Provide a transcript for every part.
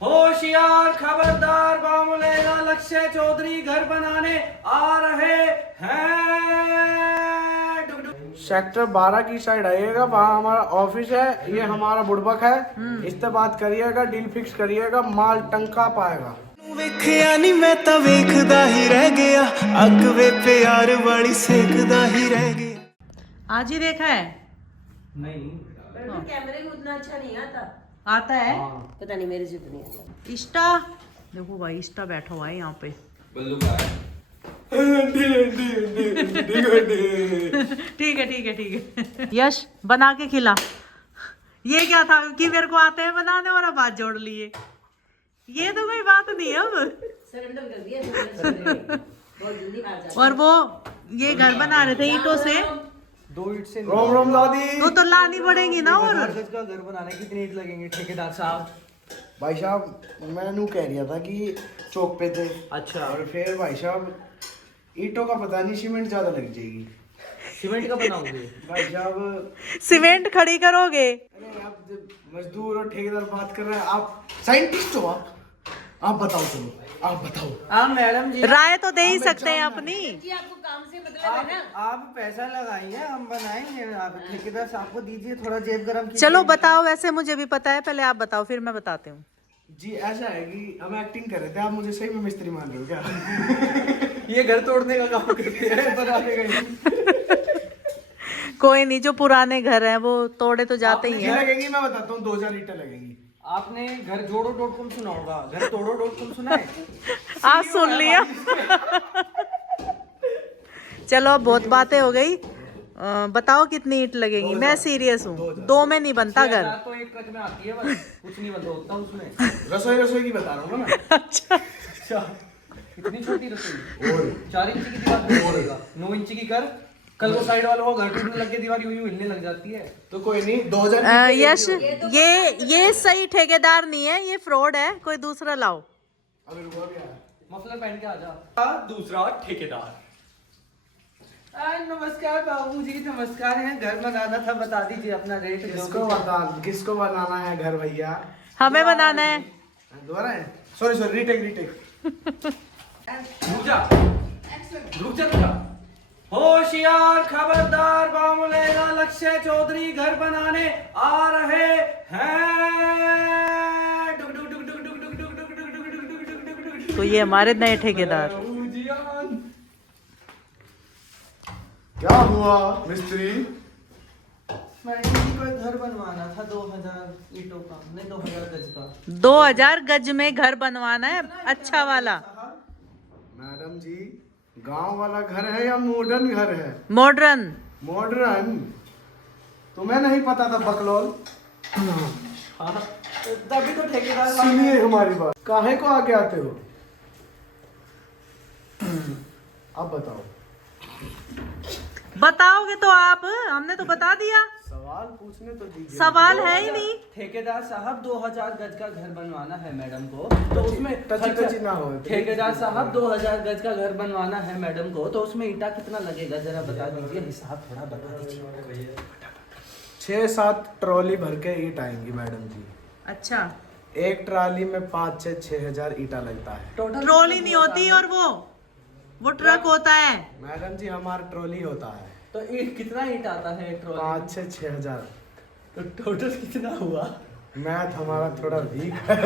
होशियार खबरदार, बामुलेगा लक्ष्य चौधरी घर बनाने आ रहे हैं। सेक्टर 12 की साइड आइएगा, वहाँ हमारा ऑफिस है। ये हमारा बुड़बक है, इससे बात करिएगा, डील फिक्स करिएगा, माल टंका पाएगा। ਵੇਖਿਆ ਨਹੀਂ ਮੈਂ ਤਾਂ ਵੇਖਦਾ ਹੀ ਰਹਿ ਗਿਆ ਅੱਗ ਵੇ ਪਿਆਰ ਵਾਲੀ ਸੇਕਦਾ ਹੀ ਰਹਿ ਗਿਆ। आज ही देखा है? नहीं कैमरे में उतना अच्छा नहीं आता। आता है? पता नहीं मेरे से तो नहीं आता। इंस्टा देखो भाई, इंस्टा बैठा हुआ है यहाँ पे। बल्लू का है। ठीक है ठीक है ठीक है। यश बना के खिला। ये क्या था कि मेरे को आते हैं बनाने और अब बात जोड़ लिए। ये तो कोई बात नहीं है अब। सरेंडर कर दिया बहुत जल्दी हार जाता। और वो ये घर बना रहे थे ईंटों से। 2 ईंट से रोम रोम दादी। तो लानी पड़ेगी ना। और का घर बनाने कितने ईंट लगेंगे ठेकेदार साहब? भाई साहब मैं नू कह रहा था कि चौक पे थे, अच्छा, और फिर भाई साहब ईंटों का पता नहीं, सीमेंट ज्यादा लग जाएगी। सीमेंट का बनाओगे? भाई साहब सीमेंट खड़ी करोगे? अरे आप जब मजदूर और ठेकेदार बात कर रहे हैं, आप साइंटिस्ट हो, आप बताओ, चलो आप बताओ। हाँ मैडम जी, राय तो दे ही सकते हैं अपनी। जी आपको काम से मतलब है ना। आप पैसा लगाइए, हम बनाएंगे। आप ठेकेदार साहब को दीजिए, थोड़ा जेब गरम कीजिए। चलो बताओ, वैसे मुझे भी पता है, पहले आप बताओ फिर मैं बताती हूँ। जी ऐसा है कि हम एक्टिंग कर रहे थे, आप मुझे सही में मिस्त्री मान रहे हो क्या? ये घर तोड़ने का काम करते हैं, बनाने का नहीं। कोई नहीं, जो पुराने घर हैं वो तोड़े तो जाते ही ये हैं। लगेंगी, मैं बताता हूँ, 2000 ईंटें लगेंगी। आपने घर जोड़ो.com सुना होगा, घर तोड़ो.com सुना है? आज सुन लिया। चलो अब बहुत बातें हो गई। बताओ कितनी ईंट लगेगी? मैं सीरियस हूँ, 2 में नहीं बनता घर। तो एक ट्रक में आती है, बस कुछ नहीं बनता होता उसमें। रसोई की बता रहा हूँ ना मैं। अच्छा, इतनी छोटी रसोई 4 इंच की दीवार पे बोलेगा, 9 इंच की कर। कल वो साइड वालों को घर टूटने लग के दीवार यूं यूं हिलने लग जाती है। तो कोई नहीं, 2000 यश ये सही ठेकेदार नहीं है, ये फ्रॉड है, कोई दूसरा लाओ। अभी रुको, अभी आया। मफलर पहन के आ जा। दूसरा ठेकेदार। नमस्कार बाबू जी, नमस्कार। है घर बनाना था, बता दीजिए अपना रेट। किसको बनाना है घर भैया? हमें बनाना है। दोबारा है, सॉरी रीटेक। रुक जा। होशियार खबरदार, बामुलेगा लक्ष्य चौधरी घर बनाने आ रहे हैं। तो ये हमारे नए ठेकेदार। क्या हुआ मिस्त्री? मैडम जी को घर बनवाना था 2000 ईंटों का, नहीं 2000 गज का। 2000 गज में घर बनवाना है, अच्छा वाला। मैडम जी गांव वाला घर है या मॉडर्न घर है? मॉडर्न। तुम्हें नहीं पता था बकलोल? तभी तो ठेकेदार सुनिए हमारी बात, काहे को आगे आते हो? अब बताओ। बताओगे तो आप, हमने तो बता दिया। सवाल पूछने तो दीजिए। सवाल है ही नहीं। ठेकेदार साहब 2000 गज का घर बनवाना है मैडम को, तो उसमें टची ना हो। ठेकेदार साहब 2000 गज का घर बनवाना है मैडम को, तो उसमें ईंटा कितना लगेगा जरा बता दीजिए, हिसाब थोड़ा बता दीजिए। 6-7 ट्रॉली भर के ईंट आएंगी मैडम जी। अच्छा, एक ट्रॉली में 5-6 हजार ईंटा लगता है। टोटल ट्रॉली नहीं होती, और वो ट्रक होता है। मैडम जी हमारा ट्रॉली होता है। तो ईंट कितना ईंट आता है ट्रॉली? 5-6 हजार। तो टोटल कितना हुआ? मैथ हमारा थोड़ा वीक है।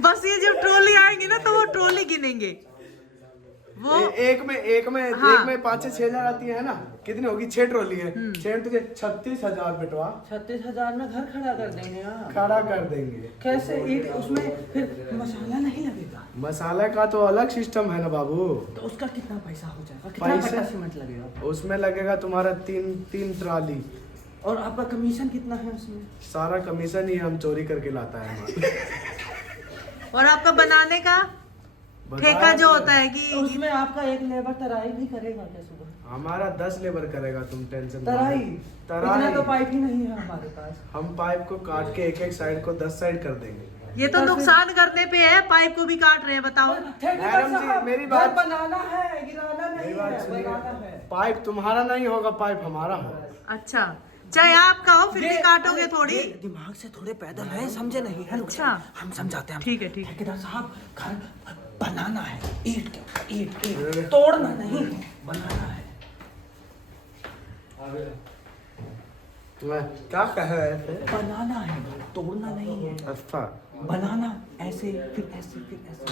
बस ये जब ट्रॉली आएगी ना तो वो ट्रॉली गिनेंगे वो। एक में 5-6 हजार आती है ना, कितनी होगी? 6 ट्रॉली है, 6 तुझे 36,000 बेटवा 36,000 में घर खड़ा कर देंगे। हाँ, खड़ा कर देंगे। कैसे ईंट? उसमें फिर मसाला नहीं लगेगा? मसाला का तो अलग सिस्टम है ना बाबू। तो उसका कितना पैसा हो जाएगा? कितना पैसा? कट्टा सीमेंट लगेगा? उसमें लगेगा तुम्हारा 3 ट्रॉली। और आपका कमीशन कितना है उसमें? सारा कमीशन ही हम चोरी करके लाता है हमारा। और आपका बनाने का ठेका जो होता है कि तो उसमें आपका एक लेबर तराई भी करेगा क्या सुबह? हमारा 10 लेबर करेगा, तुम टेंशन मत लो। तराई इतना तो तराई पाइप ही नहीं है हमारे पास। हम पाइप को काट के एक साइड को 10 साइड कर देंगे। ये तो नुकसान करने पे है, पाइप को भी काट रहे हैं। बताओ। ठेकेदार मैडम जी, साहब, मेरी घर बात- बनाना है, गिराना नहीं मेरी बात है, सुनिए। बनाना है। पाइप तुम्हारा नहीं होगा, पाइप हमारा होगा। अच्छा, चाहे आप कहो फिर भी काटोगे थोड़ी। दिमाग से थोड़े पैदल है, समझे नहीं है। अच्छा हम समझाते हैं। ठीक है ठीक है। ठेकेदार साहब, घर बनाना है, ईंट के ऊपर ईंट, ईंट तोड़ना नहीं है, बनाना है। क्या कह रहे थे? बनाना है, तोड़ना नहीं है। अच्छा, बनाना ऐसे फिर ऐसे फिर ऐसे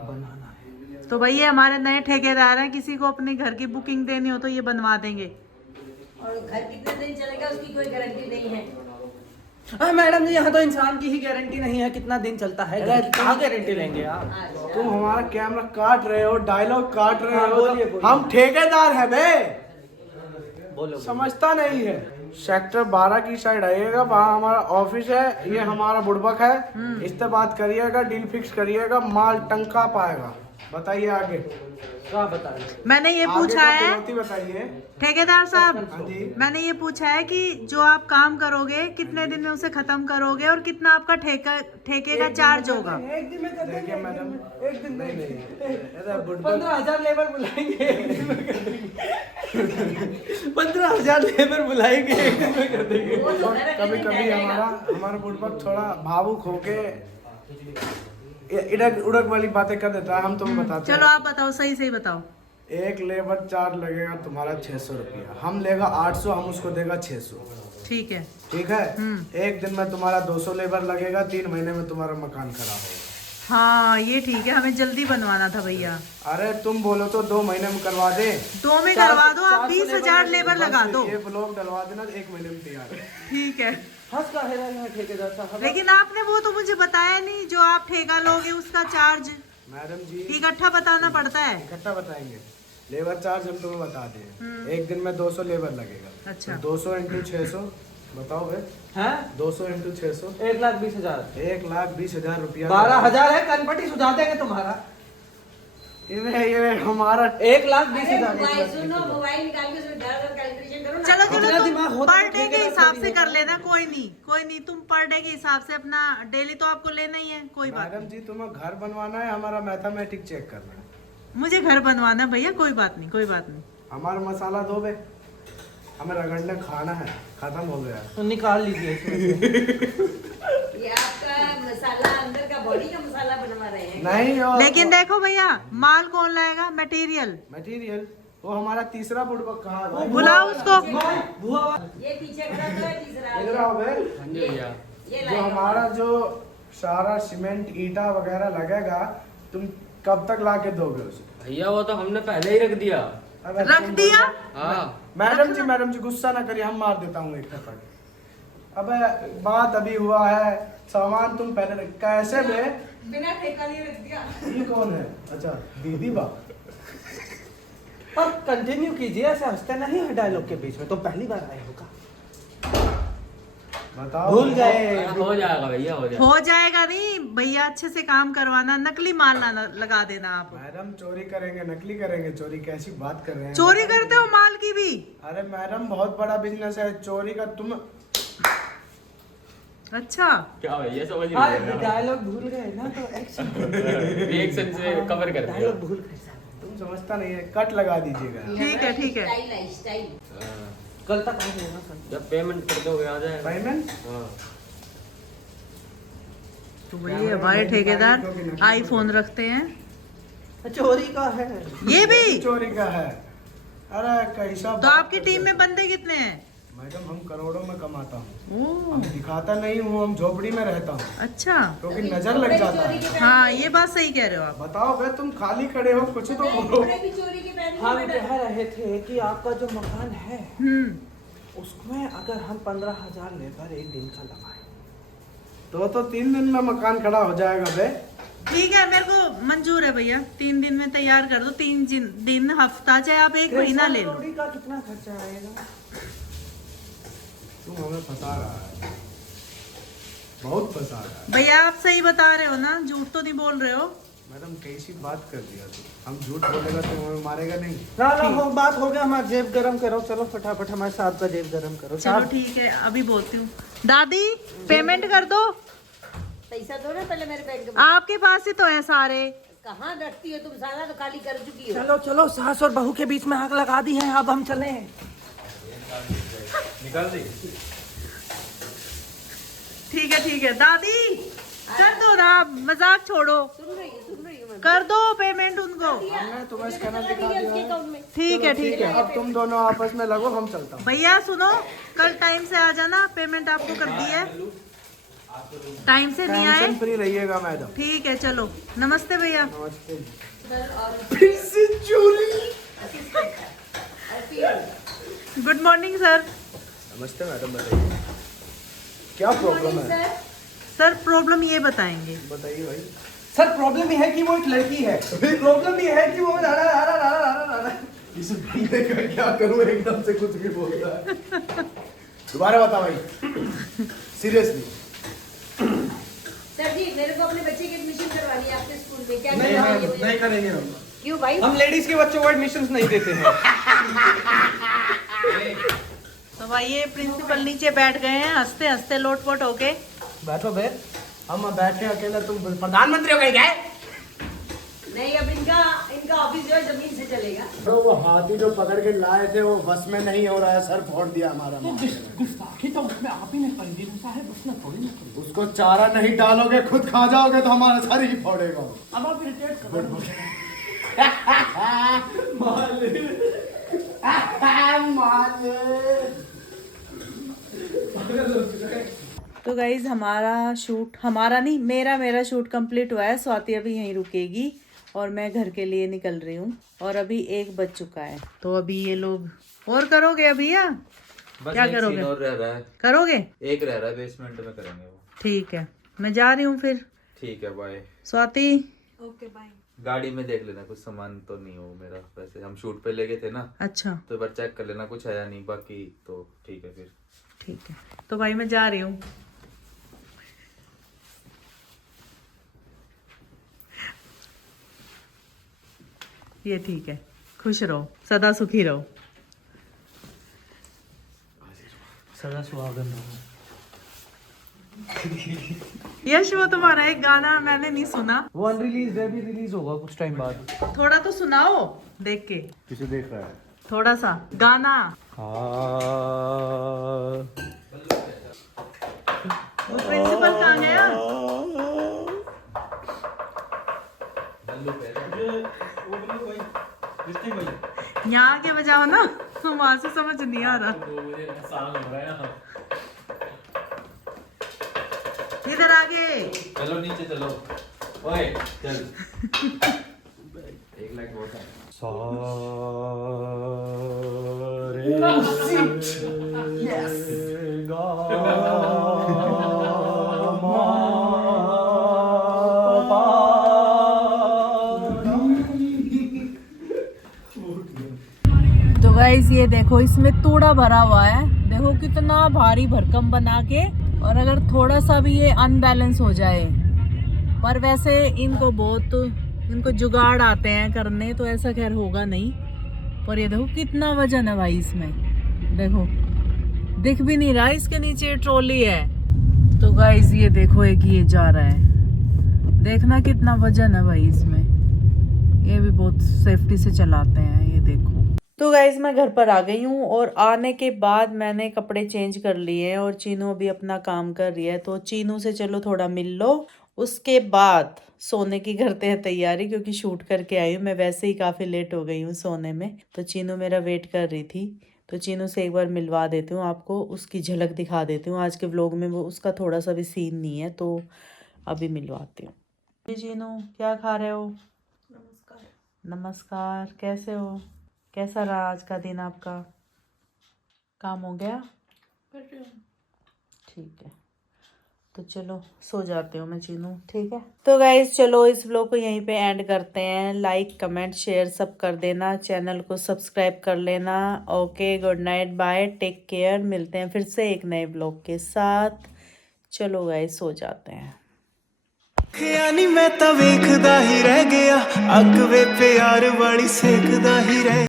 बनाना है। तो भाई ये हमारे नए ठेकेदार हैं, किसी को अपने घर की बुकिंग देनी हो तो ये बनवा देंगे। और घर कितने दिन चलेगा उसकी कोई गारंटी नहीं है। मैडम जी, यहाँ तो इंसान की ही गारंटी नहीं है कितना दिन चलता है। कहाँ गारंटी लेंगे आप? तुम हमारा कैमरा काट रहे हो, डायलॉग काट रहे हाँ, हो। बोलिए, बोलिए। हम ठेकेदार है बे, बोलो। समझता नहीं है। सेक्टर 12 की साइड आइएगा, वहाँ हमारा ऑफिस है। ये हमारा बुड़बक है, इससे बात करिएगा, डील फिक्स करिएगा, माल टंका पाएगा। बताइए आगे। क्या बताएं? मैंने ये आगे पूछा का है चुनौती बताइए। ठेकेदार साहब, हाँ जी। मैंने ये पूछा है कि जो आप काम करोगे कितने दिन में उसे खत्म करोगे और कितना आपका ठेके का चार्ज होगा? एक दिन में कर देखिए देंगे। मैडम, एक दिन में नहीं, अरे बुड़बक 15,000 लेबर बुलाएंगे, एक दिन में कर देंगे। 15,000 लेबर बुलाएंगे, एक दिन में कर देंगे। वो तो घर कभी अकेले कभी रह जाएगा। हमारा बुड़बक थोड़ा भावुक होके इड़क उड़क वाली बातें कर देता है। हम तुम्हें बताते चलो हैं। आप बताओ, सही सही बताओ। एक लेबर चार्ज लगेगा तुम्हारा 600 रुपया, हम लेगा 800, हम उसको देगा 600। ठीक है। ठीक है। एक दिन में तुम्हारा 200 लेबर लगेगा, 3 महीने में तुम्हारा मकान खड़ा होगा। हाँ ये ठीक है, हमें जल्दी बनवाना था भैया। अरे तुम बोलो तो 2 महीने में करवा दे। 2 में करवा दो, आप 400 20,000 लेबर लगा दो। ये ब्लॉग डलवा देना, 1 महीने में तैयार है। ठीक है। हंस का है ना ठेकेदार साहब। लेकिन आपने वो तो मुझे बताया नहीं, जो आप ठेका लोगे उसका चार्ज मैडम जी इकट्ठा बताना पड़ता है। इकट्ठा बताएंगे। लेबर चार्ज हम तुम्हें बता दें, एक दिन में 200 लेबर लगेगा। अच्छा। 200 इंटू 600 बताओ भाई। हैं? 200 इंटू 600 1,20,000। 1,20,000 रुपया। 12,000 है, कनपटी सुझा देंगे तुम्हारा। ये हमारा 1,20,000। मोबाइल सुनो, मोबाइल निकाल के उसमें घर कैलकुलेशन करो ना। चलो जितना चलो, दिमाग तुम होता पर है डे के ठेकेदार हिसाब थोड़ी से होता कर लेना। कोई नहीं, तुम पर डे के हिसाब से अपना डेली तो आपको लेना ही है, कोई बात मैडम जी तुम्हें घर बनवाना है, हमारा मैथमेटिक चेक करना है। नहीं। मुझे घर बनवाना है भैया, कोई बात नहीं, कोई बात नहीं। हमारा मसाला दो बे, हमें रगड़ने खाना है, खत्म हो गया। तो निकाल लीजिए इसमें से। ये आपका मसाला अंदर का बॉडी का मसाला बनवा रहे हैं। नहीं और लेकिन देखो भैया, माल कौन लाएगा? मटेरियल मटेरियल वो हमारा तीसरा बुड़बक कहाँ है भाई? बुलाओ उसको। बुआ ये पीछे खड़ा तो है तीसरा। इधर आओ बे। ये जो लाएगा। हमारा जो सारा सीमेंट ईटा वगैरह लगेगा, तुम कब तक ला के दोगे उसे? भैया वो तो हमने पहले ही रख दिया। अबे रख तुम दिया? हाँ मैडम जी गुस्सा ना करिए, हम मार देता हूँ एक थप्पड़। अबे बात अभी हुआ है, सामान तुम पहले कैसे बे? बिना ठेका लिए रख दिया। ये कौन है? अच्छा दीदी बा। अब कंटिन्यू कीजिए, ऐसे हंसते नहीं है डायलॉग के बीच में। तो पहली बार आए होगा, बताओ। भूल गए। हो जाएगा भैया, हो जाएगा। हो जाएगा नहीं भैया, अच्छे से काम करवाना, नकली माल ना लगा देना आप। मैडम चोरी करेंगे, नकली करेंगे चोरी? कैसी बात कर रहे हैं? चोरी करते हो माल की भी? अरे मैडम बहुत बड़ा बिजनेस है चोरी का। तुम अच्छा। क्या भैया समझ हाँ, नहीं रहे डायलॉग भूल गए ना, तो एक्शन रिएक्शन से कवर कर दिया। डायलॉग भूल गए। तुम समझता नहीं है, कट लगा दीजिएगा। ठीक है ठीक है। स्टाइल है, स्टाइल। हाँ, कल तक आ जाएगा सर। जब पेमेंट कर दोगे आ जाएगा। पेमेंट हाँ तो भैया हमारे ठेकेदार आईफोन रखते हैं। चोरी का है। ये भी? चोरी का है। अरे कैसा तो आपकी टीम में बंदे कितने हैं? मैडम हम करोड़ों में कमाता हूँ, ओह, हम दिखाता नहीं हूँ, हम झोपड़ी में रहता हूँ अच्छा। क्योंकि नजर लग जाता है। हाँ ये बात सही कह रहे हो आप। बताओ भाई, तुम खाली खड़े हो, कुछ तो बोलो। कपड़े भी चोरी के पहन हम कह रहे थे कि आपका जो मकान है उसमें अगर हम 15,000 लेबर एक दिन का लगाए तो 3 दिन में मकान खड़ा हो जाएगा बे। ठीक है, मेरे को मंजूर है भैया, 3 दिन में तैयार कर दो। 3 दिन हफ्ता, चाहे आप 1 महीना ले लो। करोड़ी का कितना खर्चा आएगा? तुम हमें फंसा रहा है, बहुत फंसा रहा है। भैया आप सही बता रहे हो ना, झूठ तो नहीं बोल रहे हो? मैडम कैसी बात कर दिया तुम? हम झूठ बोलेगा तो हमें मारेगा नहीं। ना हो बात हो गया, हमारा जेब गरम करो। चलो फटाफट हमारे साहब का जेब गरम करो। चलो साहब ठीक है, अभी बोलती हूँ। दादी पेमेंट कर दो। पैसा दो ना पहले मेरे बैंक में। आपके पास ही तो है सारे। कहाँ रखती हो तुम? सारा तो खाली कर चुकी हो। चलो चलो, सास और बहू के बीच में आग लगा दी है, अब हम चले। निकाल दी। ठीक है दादी कर दो ना, मजाक छोड़ो, कर दो पेमेंट उनको। हमने तुम्हें स्कैनर दिखा दिया है। ठीक है अब तुम दोनों आपस में लगो, हम चलता हूँ। भैया सुनो, कल टाइम से आ जाना, पेमेंट आपको कर दी है। टाइम से नहीं आए, टेंशन फ्री रहिएगा मैडम। ठीक है चलो, नमस्ते भैया। नमस्ते। फिर से चोरी। Good morning sir. नमस्ते मैडम, बताइए क्या प्रॉब्लम है? सर प्रॉब्लम ये बताएंगे। बताइए भाई। सर प्रॉब्लम ये है कि वो एक लड़की है। प्रॉब्लम ये है कि वो इस बंदे का क्या करूं, एकदम से कुछ भी बोलता है। दोबारा बता भाई, सीरियसली। सर जी मेरे को अपने बच्चे की एडमिशन करवानी है आपके स्कूल में, क्या नहीं करवाइए हम मुझे? नहीं करेंगे हम। क्यों भाई? हम लेडीज के बच्चों को एडमिशन नहीं देते हैं। तो भाई ये प्रिंसिपल नीचे बैठ गए हैं, हंसते हंसते लोटपोट होके। बैठो बे। हम बैठे अकेले, तुम प्रधानमंत्री हो गए क्या? नहीं, अब इनका ऑफिस जो है जमीन से चलेगा। तो वो हाथी जो पकड़ के लाए थे वो बस में नहीं हो रहा है, सर फोड़ दिया हमारा। गुस्ताखी तो उसमें आप ही ने कर दी, साहब उसने थोड़ी ना कर दी। उसको चारा नहीं डालोगे, खुद खा जाओगे तो हमारा सर ही फोड़ेगा। अब आप इरिटेट कर रहे हो। तो गाइज हमारा शूट, हमारा नहीं, मेरा शूट कंप्लीट हुआ है। स्वाति अभी यहीं रुकेगी और मैं घर के लिए निकल रही हूँ। और अभी 1 बज चुका है, तो अभी ये लोग और करोगे अभी या क्या करोगे? और रह रहा है, करोगे? एक रह रहा है, बेसमेंट में करेंगे वो। ठीक है, मैं जा रही हूँ फिर। ठीक है, बाय। Swati okay bye. गाड़ी में देख लेना, कुछ सामान तो नहीं हो मेरा। वैसे हम शूट पे ले गए थे ना, अच्छा तो एक बार चेक कर लेना, कुछ है या नहीं। बाकी तो ठीक है फिर। ठीक है, तो भाई मैं जा रही हूँ। ये ठीक है, खुश रहो, सदा सुखी रहो। सदा सुहागन रहो। यश वो तुम्हारा एक गाना मैंने नहीं सुना, वो अनरिलीज है, भी रिलीज होगा कुछ टाइम बाद। थोड़ा तो सुनाओ देख के। किसे देख रहा है? थोड़ा सा गाना। वो प्रिंसिपल कहाँ गया? यहाँ आके बजाओ ना, वहां से समझ नहीं आ रहा। इधर आगे। चलो नीचे चलो। ओए चल। 1 लाख बहुत है। तो गाइस ये देखो, इसमें तूड़ा भरा हुआ है, देखो कितना भारी भरकम बना के। और अगर थोड़ा सा भी ये अनबैलेंस हो जाए, पर वैसे इनको जुगाड़ आते हैं करने, तो ऐसा खैर होगा नहीं। पर ये देखो कितना वजन है भाई इसमें, देखो दिख भी नहीं रहा इसके नीचे ट्रॉली है। तो गाइस ये देखो, एक ये जा रहा है, देखना कितना वजन है भाई इसमें। ये भी बहुत सेफ्टी से चलाते हैं, ये देखो। तो गाइज मैं घर पर आ गई हूँ और आने के बाद मैंने कपड़े चेंज कर लिए हैं और चीनू अभी अपना काम कर रही है। तो चीनू से चलो थोड़ा मिल लो, उसके बाद सोने की करते हैं तैयारी, क्योंकि शूट करके आई हूँ मैं। वैसे ही काफ़ी लेट हो गई हूँ सोने में, तो चीनू मेरा वेट कर रही थी। तो चीनू से एक बार मिलवा देती हूँ आपको, उसकी झलक दिखा देती हूँ। आज के व्लॉग में वो उसका थोड़ा सा भी सीन नहीं है, तो अभी मिलवाती हूँ। चीनू क्या खा रहे हो? नमस्कार। नमस्कार, कैसे हो? कैसा रहा आज का दिन आपका? काम हो गया? ठीक है, तो चलो सो जाते हो मैं चीनू, ठीक है। तो गाइज चलो इस व्लॉग को यहीं पे एंड करते हैं। लाइक कमेंट शेयर सब कर देना, चैनल को सब्सक्राइब कर लेना। Okay, good night, bye, take care. मिलते हैं फिर से एक नए व्लॉग के साथ। चलो गाइज सो जाते हैं। यानी मैं ਤਾਂ ਵੇਖਦਾ ਹੀ ਰਹਿ ਗਿਆ, ਅੱਗ ਵੇ ਪਿਆਰ ਵਾਲੀ ਸੇਕਦਾ ਹੀ ਰਹਿ